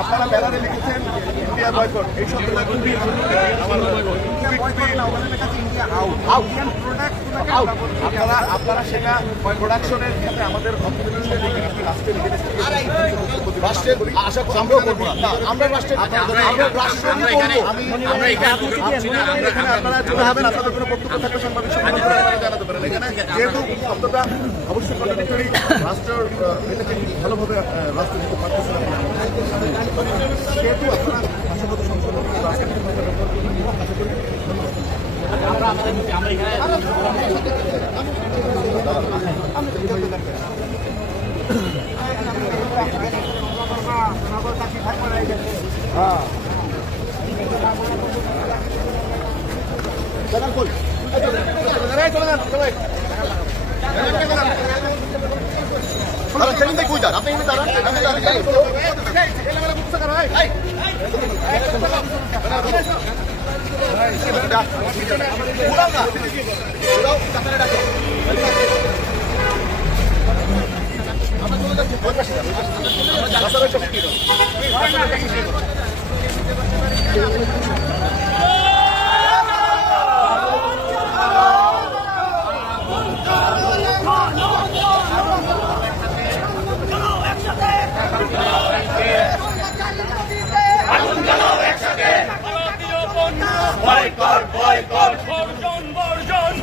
আপনারা ব্যানারে লিখেছেন ইন্ডিয়া বয়কট, এই শব্দটা খুবই আপনারা সেটা প্রোডাকশনের ক্ষেত্রে আমাদের রাষ্ট্রের আশা আমরাও করবো না, আমরা রাষ্ট্রের আপনারা চলে যাবেন, আপনাদের কোনো বক্তব্য থাকলে সাংবাদিক সম্মেলনে জানাতে পারেন। এখানে যেহেতু শব্দটা অবশ্যই কন্ট্রাডিক্টরি, রাষ্ট্র এটাকে ভালোভাবে রাষ্ট্র দিতে পারতেছে না, সেহেতু আপনারা ভাষাগত সংশোধন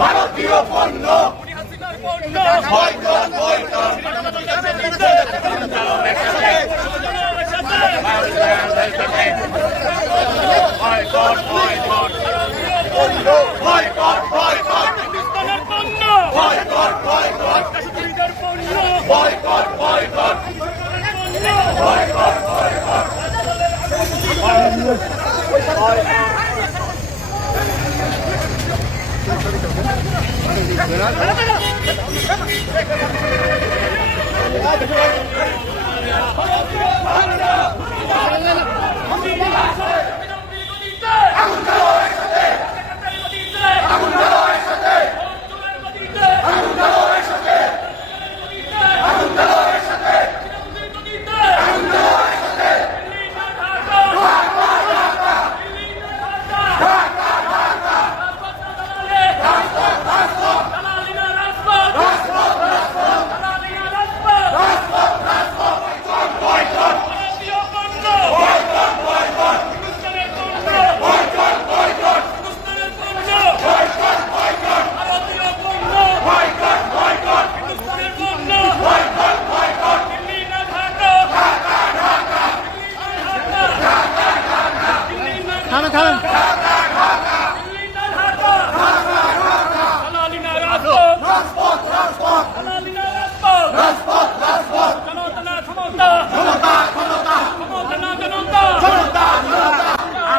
ভারতীয় পণ্য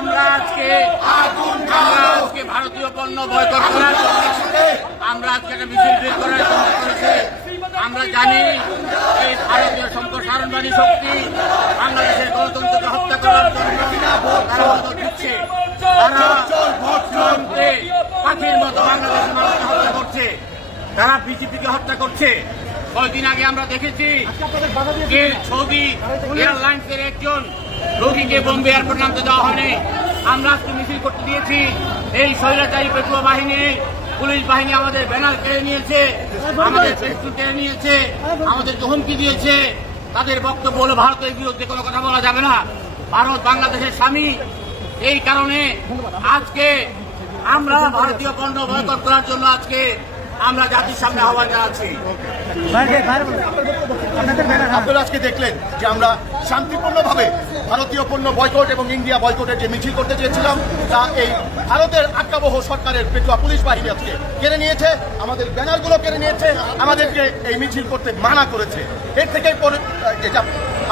ভারতীয় পণ্য বয়কট করার আমরা আজকে একটা মিছিল বের করার চেষ্টা করেছি। আমরা জানি এই ভারতীয় সম্প্রসারণবাদী শক্তি বাংলাদেশের গণতন্ত্রকে হত্যা করার জন্য তারা মদত দিচ্ছে, তারা পাখির মতো বাংলাদেশের মানুষকে হত্যা করছে, তারা বিজেপিকে হত্যা করছে। কয়েকদিন আগে আমরা দেখেছি যে সৌদি এয়ারলাইন্সের একজন রোগীকে বোম্বে এয়ারপোর্ট নামতে দেওয়া হয়নি। আমরা আজকে মিছিল করতে দিয়েছি। এই স্বৈরাচারী পেটুয়া বাহিনী, পুলিশ বাহিনী আমাদের ব্যানার কেড়ে নিয়েছে, আমাদের পেস্টুল কেড়ে নিয়েছে, আমাদেরকে হুমকি দিয়েছে। তাদের বক্তব্য হলো ভারতের বিরুদ্ধে কোনো কথা বলা যাবে না, ভারত বাংলাদেশের স্বামী। এই কারণে আজকে আমরা ভারতীয় পণ্য বয়কট করার জন্য আজকে আমরা জাতির সামনে আহ্বান জানাচ্ছি। আপনারা আজকে দেখলেন যে আমরা শান্তিপূর্ণভাবে ভারতীয় পণ্য বয়কট এবং ইন্ডিয়া বয়কটের যে মিছিল করতে চেয়েছিলাম তা এই ভারতের আজ্ঞাবহ সরকারের পেটুয়া পুলিশ বাহিনী আজকে কেড়ে নিয়েছে, আমাদের ব্যানারগুলো কেড়ে নিয়েছে, আমাদেরকে এই মিছিল করতে মানা করেছে। এর থেকে যেটা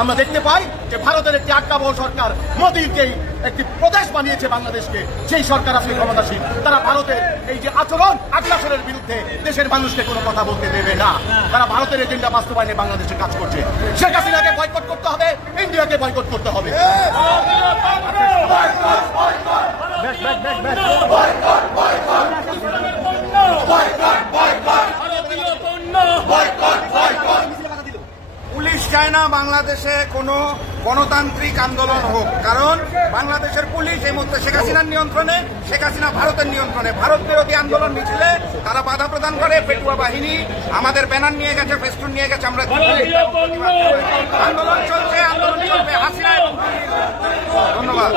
আমরা দেখতে পাই যে ভারতের একটি আজ্ঞাবহ সরকার মোদীকেই একটি প্রদেশ বানিয়েছে বাংলাদেশকে, সেই সরকার আজকে ক্ষমতাসীন। তারা ভারতের এই যে আচরণ আগ্রাসনের বিরুদ্ধে দেশের মানুষকে কোনো কথা বলতে দেবে না। তারা ভারতের এজেন্ডা বাস্তবায়নে বাংলাদেশে কাজ করছে। শেখ হাসিনাকে বয়কট করতে হবে, ইন্ডিয়াকে বয়কট করতে হবে। পুলিশ পুলিশ চায় না বাংলাদেশে কোনো গণতান্ত্রিক আন্দোলন হোক, কারণ বাংলাদেশের পুলিশ এই মুহূর্তে শেখ হাসিনার নিয়ন্ত্রণে, শেখ হাসিনা ভারতের নিয়ন্ত্রণে। ভারত বিরোধী আন্দোলন মিছিলে তারা বাধা প্রদান করে, পেটুয়া বাহিনী আমাদের ব্যানার নিয়ে গেছে, ফেস্টুন নিয়ে গেছে, আমরা আন্দোলন চলছে, আন্দোলন চলবে। হাসিনা এবং ধন্যবাদ।